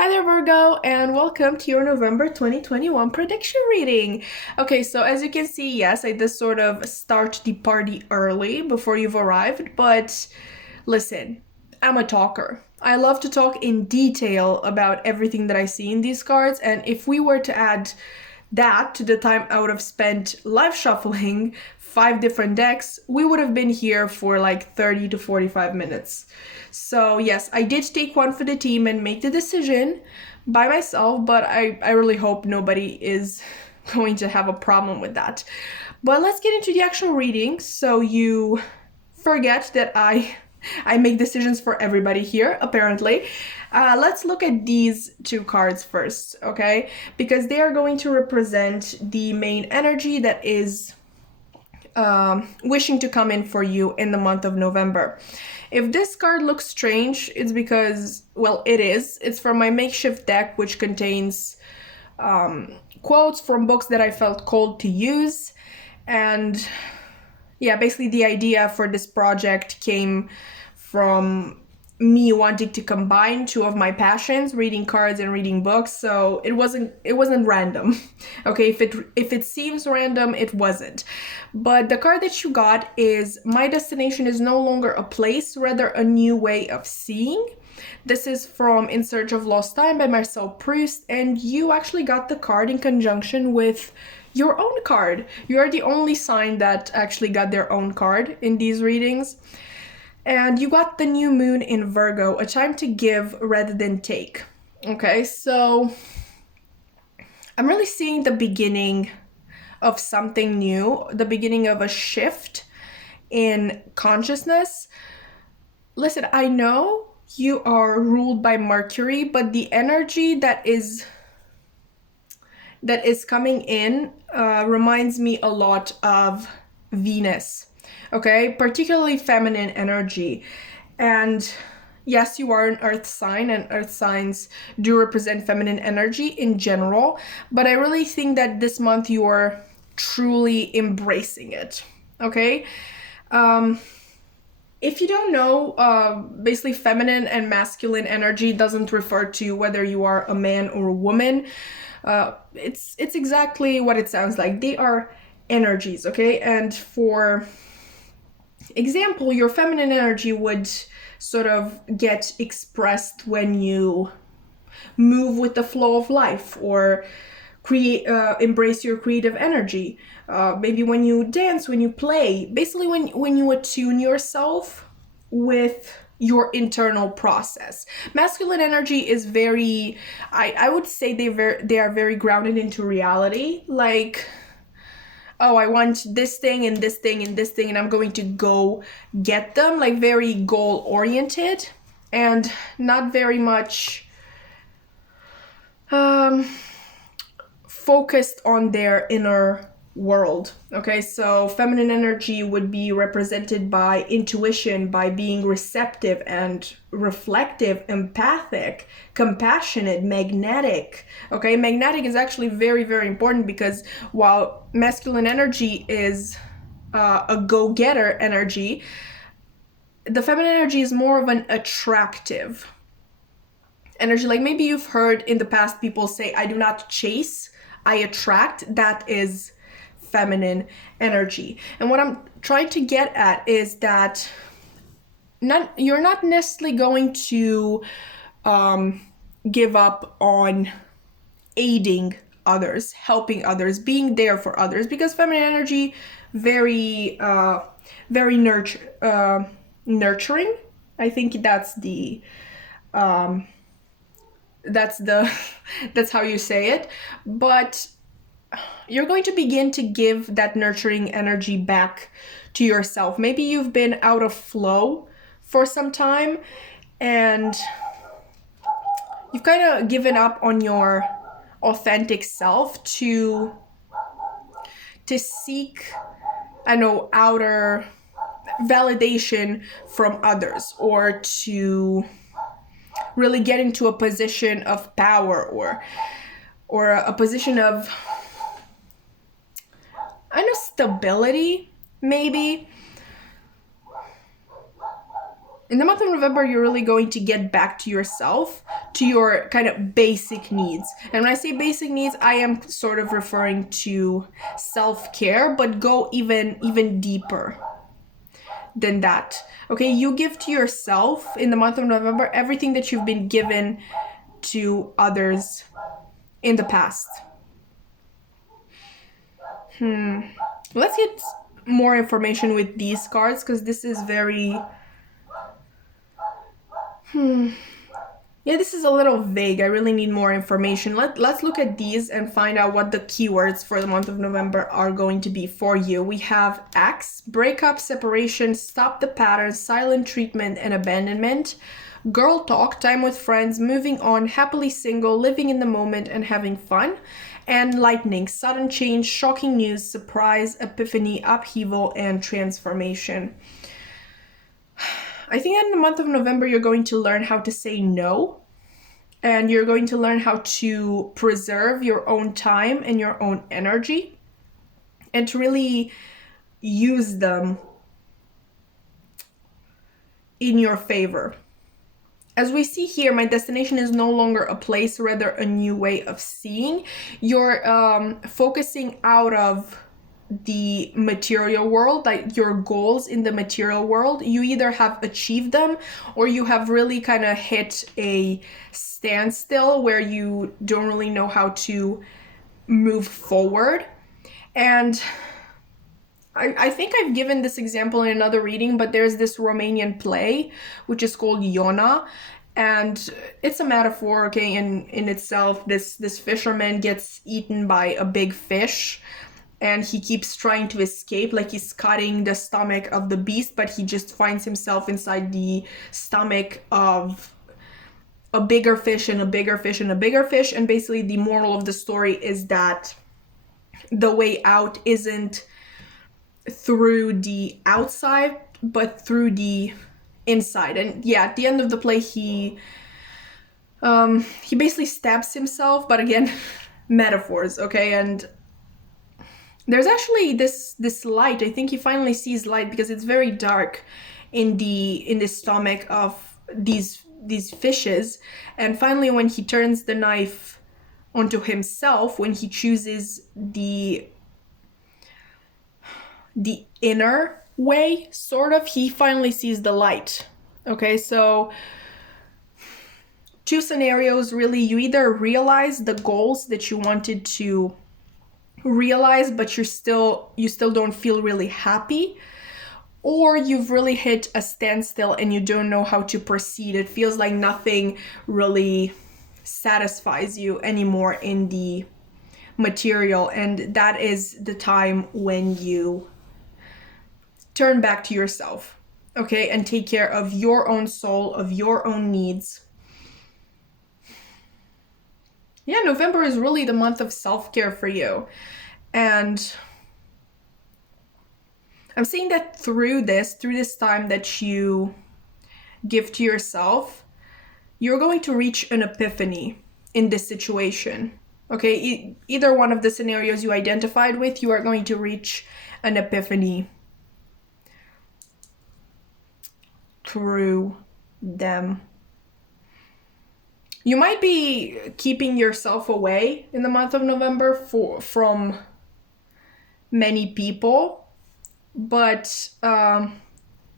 Hi there, Virgo, and welcome to your November 2021 prediction reading. Okay, so as you can see, yes, I did sort of start the party early before you've arrived, but listen, I'm a talker. I love to talk in detail about everything that I see in these cards, and if we were to add that to the time I would have spent live shuffling 5 different decks, we would have been here for like 30 to 45 minutes. So yes, I did take one for the team and make the decision by myself, but I really hope nobody is going to have a problem with that. But let's get into the actual reading so you forget that I make decisions for everybody here, apparently. Let's look at these two cards first, okay? Because they are going to represent the main energy that is wishing to come in for you in the month of November. If this card looks strange, it's because, well, it is. It's from my makeshift deck, which contains quotes from books that I felt called to use. And yeah, basically the idea for this project came from me wanting to combine two of my passions, reading cards and reading books. So it wasn't random. Okay, if it seems random, it wasn't. But the card that you got is My Destination is No Longer a Place, Rather a New Way of Seeing. This is from In Search of Lost Time by Marcel Proust, and you actually got the card in conjunction with your own card. You're the only sign that actually got their own card in these readings. And you got the new moon in Virgo, a time to give rather than take. Okay, so I'm really seeing the beginning of something new, the beginning of a shift in consciousness. Listen, I know you are ruled by Mercury, but the energy that is coming in reminds me a lot of Venus. Okay, particularly feminine energy. And yes, you are an earth sign, and earth signs do represent feminine energy in general, but I really think that this month you are truly embracing it. Okay, if you don't know, basically feminine and masculine energy doesn't refer to whether you are a man or a woman. It's exactly what it sounds like. They are energies, okay? And for example, your feminine energy would sort of get expressed when you move with the flow of life or embrace your creative energy. Maybe when you dance, when you play, basically when you attune yourself with your internal process. Masculine energy is very, I would say they are very grounded into reality. Like, oh, I want this thing and this thing and this thing, and I'm going to go get them. Like very goal oriented and not very much focused on their inner world. Okay, so feminine energy would be represented by intuition, by being receptive and reflective, empathic, compassionate, magnetic. Okay, magnetic is actually very, very important because while masculine energy is a go-getter energy, the feminine energy is more of an attractive energy. Like maybe you've heard in the past people say, I do not chase, I attract. That is feminine energy. And what I'm trying to get at is that you're not necessarily going to give up on aiding others, helping others, being there for others, because feminine energy very nurturing. I think that's the that's how you say it. But you're going to begin to give that nurturing energy back to yourself. Maybe you've been out of flow for some time and you've kind of given up on your authentic self to seek, I know, outer validation from others, or to really get into a position of power or a position of, I know, stability, maybe. in the month of November, you're really going to get back to yourself, to your kind of basic needs. And when I say basic needs, I am sort of referring to self-care, but go even deeper than that. Okay, you give to yourself in the month of November everything that you've been given to others in the past. Let's get more information with these cards, because this is very yeah, this is a little vague. I really need more information. Let's look at these and find out what the keywords for the month of November are going to be for you. We have X, breakup, separation, stop the pattern, silent treatment, and abandonment. Girl talk, time with friends, moving on, happily single, living in the moment, and having fun. And lightning, sudden change, shocking news, surprise, epiphany, upheaval, and transformation. I think that in the month of November, you're going to learn how to say no, and you're going to learn how to preserve your own time and your own energy, and to really use them in your favor. As we see here, my destination is no longer a place, rather a new way of seeing. You're focusing out of the material world, like your goals in the material world. You either have achieved them, or you have really kind of hit a standstill where you don't really know how to move forward. And I think I've given this example in another reading, but there's this Romanian play which is called Iona, and it's a metaphor, okay, in itself. This fisherman gets eaten by a big fish, and he keeps trying to escape, like he's cutting the stomach of the beast, but he just finds himself inside the stomach of a bigger fish and a bigger fish and a bigger fish. And basically the moral of the story is that the way out isn't through the outside, but through the inside. And yeah, at the end of the play, he basically stabs himself, but again, metaphors, okay? And there's actually this light. I think he finally sees light, because it's very dark in the stomach of these fishes. And finally, when he turns the knife onto himself, when he chooses the inner way, sort of, he finally sees the light. Okay, so two scenarios really. You either realize the goals that you wanted to realize, but you still don't feel really happy, or you've really hit a standstill and you don't know how to proceed. It feels like nothing really satisfies you anymore in the material, and that is the time when you turn back to yourself, okay, and take care of your own soul, of your own needs. Yeah, November is really the month of self-care for you. And I'm saying that through this time that you give to yourself, you're going to reach an epiphany in this situation. Okay, either one of the scenarios you identified with, you are going to reach an epiphany through them. You might be keeping yourself away in the month of November from many people, but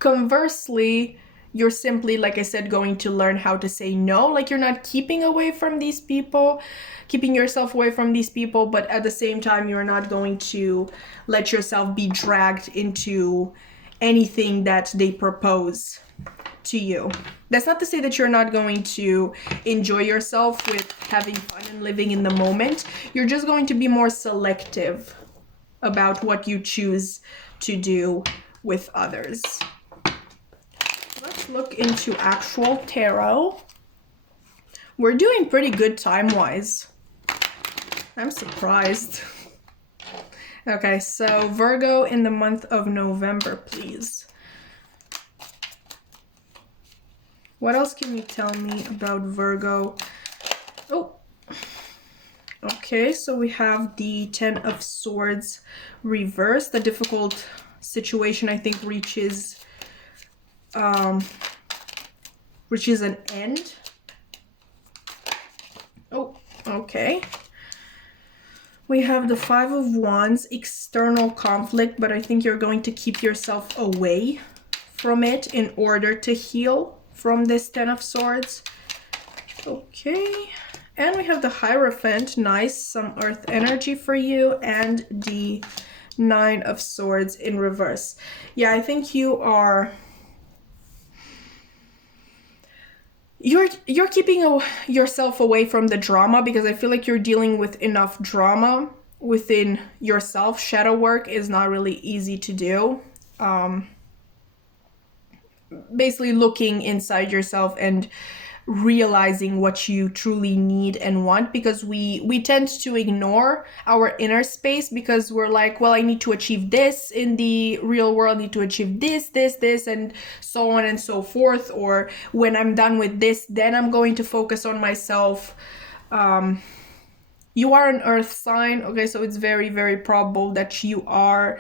conversely, you're simply, like I said, going to learn how to say no. Like, you're not keeping away from these people, keeping yourself away from these people, but at the same time, you're not going to let yourself be dragged into anything that they propose to you. That's not to say that you're not going to enjoy yourself with having fun and living in the moment. You're just going to be more selective about what you choose to do with others. Let's look into actual tarot. We're doing pretty good time-wise. I'm surprised. Okay, so Virgo in the month of November, please. What else can you tell me about Virgo? Oh, okay, so we have the Ten of Swords reversed. The difficult situation, I think, reaches which is an end. Oh, okay. We have the Five of Wands, external conflict, but I think you're going to keep yourself away from it in order to heal from this Ten of Swords. Okay. And we have the Hierophant, nice, some earth energy for you, and the Nine of Swords in reverse. Yeah, I think you're keeping yourself away from the drama, because I feel like you're dealing with enough drama within yourself. Shadow work is not really easy to do. Basically looking inside yourself and realizing what you truly need and want, because we tend to ignore our inner space because we're like, well, I need to achieve this in the real world, I need to achieve this, and so on and so forth. Or when I'm done with this, then I'm going to focus on myself. You are an earth sign, okay, so it's very, very probable that you are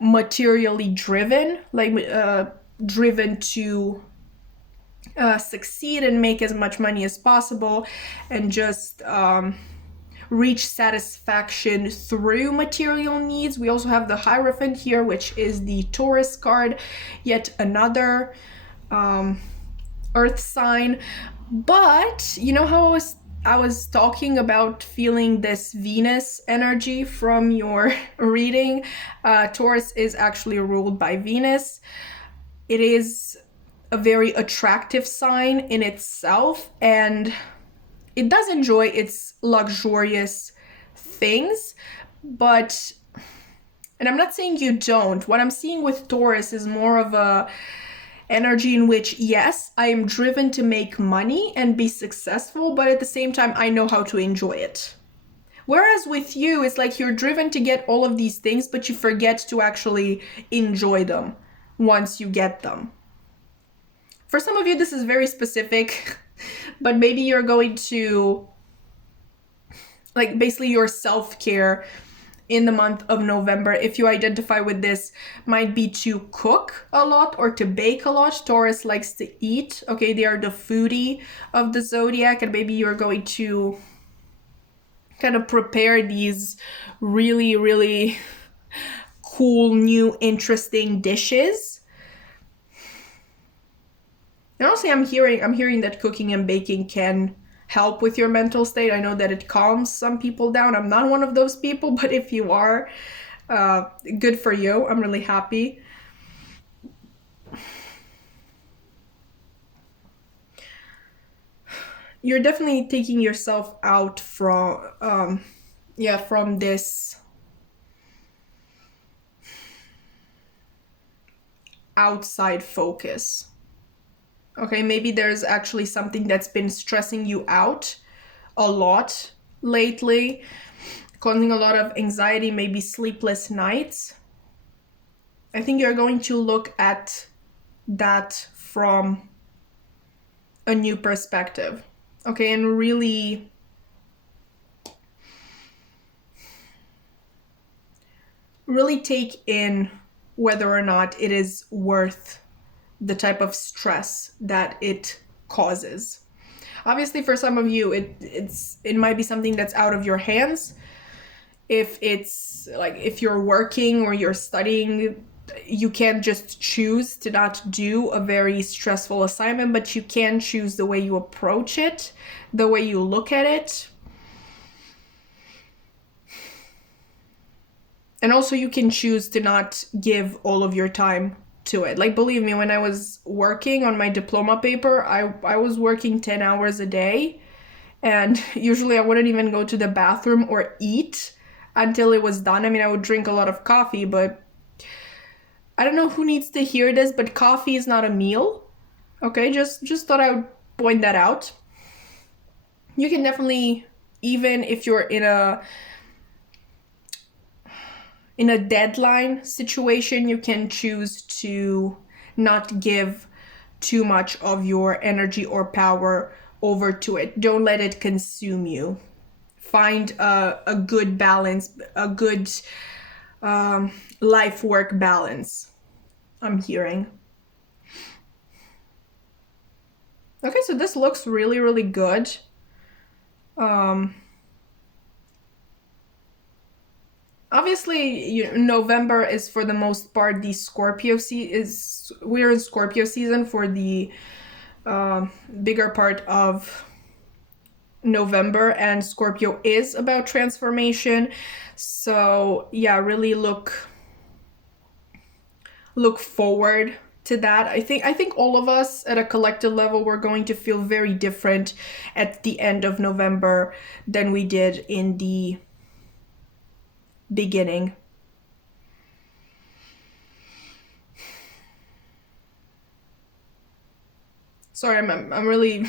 materially driven, like driven to succeed and make as much money as possible, and just reach satisfaction through material needs. We also have the Hierophant here, which is the Taurus card, yet another earth sign. But you know how I was talking about feeling this Venus energy from your reading? Taurus is actually ruled by Venus. It is a very attractive sign in itself, and it does enjoy its luxurious things, but, and I'm not saying you don't, what I'm seeing with Taurus is more of a energy in which, yes, I am driven to make money and be successful, but at the same time, I know how to enjoy it. Whereas with you, it's like you're driven to get all of these things, but you forget to actually enjoy them once you get them. For some of you, this is very specific, but maybe you're going to, like, basically your self-care in the month of November, if you identify with this, might be to cook a lot or to bake a lot. Taurus likes to eat, okay? They are the foodie of the zodiac, and maybe you're going to kind of prepare these really, really cool, new, interesting dishes. And also I'm hearing that cooking and baking can help with your mental state. I know that it calms some people down. I'm not one of those people, but if you are, good for you. I'm really happy. You're definitely taking yourself out from, from this outside focus. Okay, maybe there's actually something that's been stressing you out a lot lately, causing a lot of anxiety, maybe sleepless nights. I think you're going to look at that from a new perspective, okay, and really take in whether or not it is worth the type of stress that it causes. Obviously, for some of you, it might be something that's out of your hands. If it's like, if you're working or you're studying, you can't just choose to not do a very stressful assignment, but you can choose the way you approach it, the way you look at it. And also you can choose to not give all of your time to it. Like, believe me, when I was working on my diploma paper, I was working 10 hours a day, and usually I wouldn't even go to the bathroom or eat until it was done. I mean, I would drink a lot of coffee, but I don't know who needs to hear this, but coffee is not a meal. Okay, just thought I would point that out. You can definitely, even if you're in a deadline situation, you can choose to not give too much of your energy or power over to it. Don't let it consume you. Find a good balance, a good life-work balance, I'm hearing. Okay, so this looks really, really good. Obviously, November is for the most part the we're in Scorpio season for the bigger part of November, and Scorpio is about transformation. So yeah, really look forward to that. I think all of us at a collective level, we're going to feel very different at the end of November than we did in the beginning. Sorry, I'm really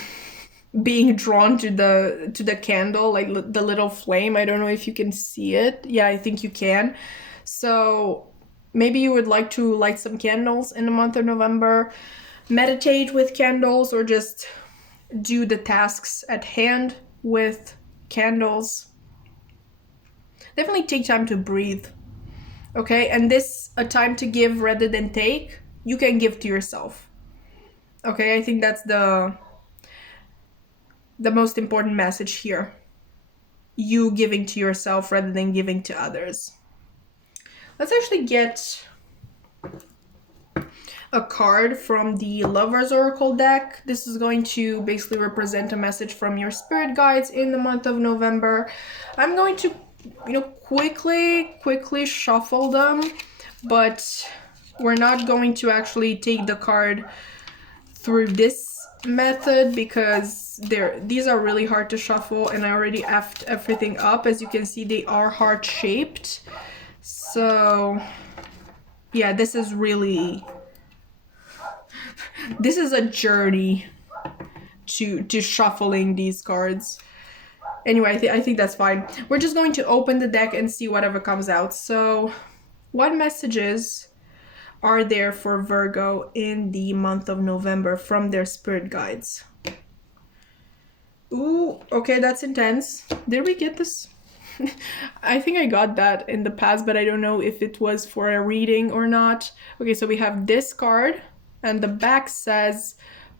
being drawn to the candle, like the little flame. I don't know if you can see it. Yeah, I think you can. So maybe you would like to light some candles in the month of November, meditate with candles, or just do the tasks at hand with candles. Definitely take time to breathe. Okay, and this a time to give rather than take. You can give to yourself. Okay, I think that's the most important message here. You giving to yourself rather than giving to others. Let's actually get a card from the Lover's Oracle deck. This is going to basically represent a message from your spirit guides in the month of November. I'm going to, quickly shuffle them, but we're not going to actually take the card through this method because these are really hard to shuffle, and I already effed everything up. As you can see, they are heart shaped. So yeah, this is a journey to shuffling these cards. Anyway, I think that's fine. We're just going to open the deck and see whatever comes out. So what messages are there for Virgo in the month of November from their spirit guides? Ooh, okay, that's intense. Did we get this? I think I got that in the past, but I don't know if it was for a reading or not. Okay, so we have this card, and the back says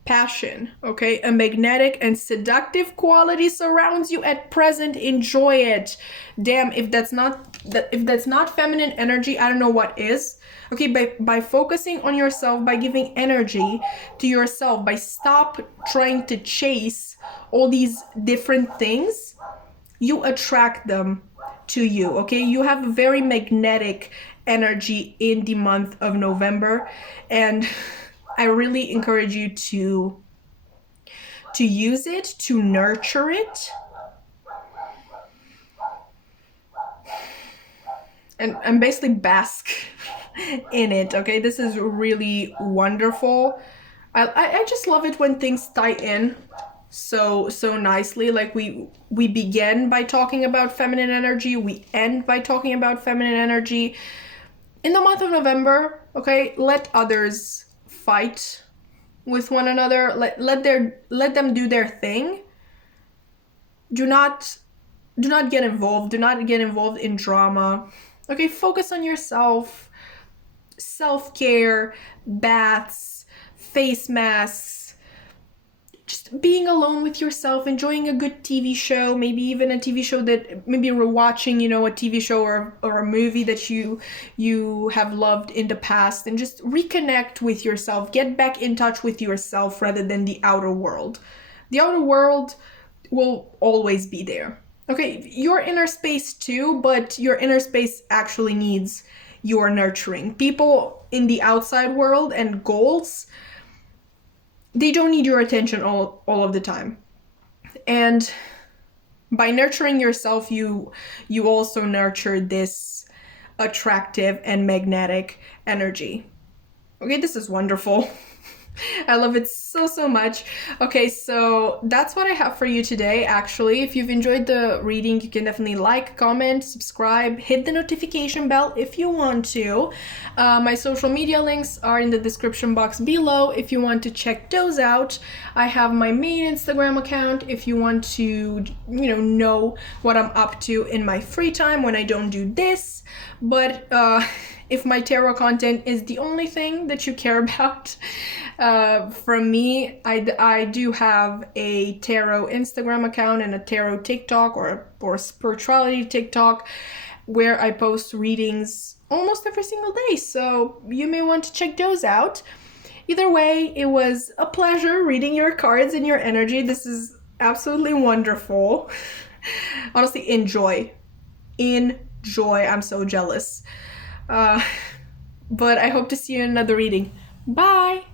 passion. Okay, a magnetic and seductive quality surrounds you at present. Enjoy it. Damn, if that's not feminine energy, I don't know what is. Okay, by focusing on yourself, by giving energy to yourself, by stop trying to chase all these different things, you attract them to you. Okay, you have a very magnetic energy in the month of November, and I really encourage you to use it, to nurture it, and basically bask in it. Okay, this is really wonderful. I just love it when things tie in so nicely. Like we begin by talking about feminine energy, we end by talking about feminine energy. In the month of November, okay, let others fight with one another. Let them do their thing. Do not get involved. Do not get involved in drama. Okay, focus on yourself. Self-care, baths, face masks, just being alone with yourself, enjoying a good TV show, maybe even a TV show that maybe you're watching, a TV show or a movie that you have loved in the past, and just reconnect with yourself. Get back in touch with yourself rather than the outer world. The outer world will always be there. Okay, your inner space too, but your inner space actually needs your nurturing. People in the outside world and goals, they don't need your attention all of the time. And by nurturing yourself, you also nurture this attractive and magnetic energy. Okay, this is wonderful. I love it so much. Okay, so that's what I have for you today. Actually, if you've enjoyed the reading, you can definitely like, comment, subscribe, hit the notification bell if you want to. My social media links are in the description box below if you want to check those out. I have my main Instagram account if you want to know what I'm up to in my free time when I don't do this. But if my tarot content is the only thing that you care about. From me, I do have a tarot Instagram account and a tarot TikTok or spirituality TikTok where I post readings almost every single day. So you may want to check those out. Either way, it was a pleasure reading your cards and your energy. This is absolutely wonderful. Honestly, enjoy. Enjoy. I'm so jealous. But I hope to see you in another reading. Bye!